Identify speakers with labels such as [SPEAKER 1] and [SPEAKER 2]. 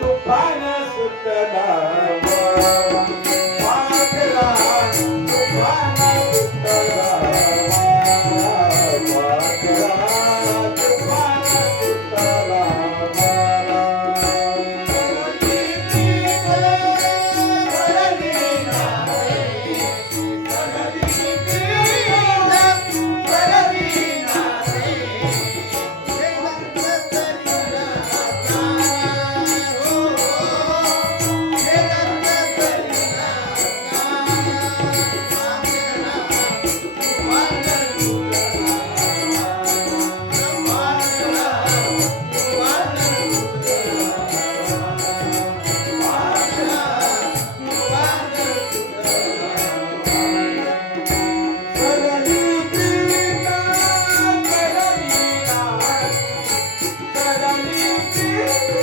[SPEAKER 1] तुफान सुटला तुफान Música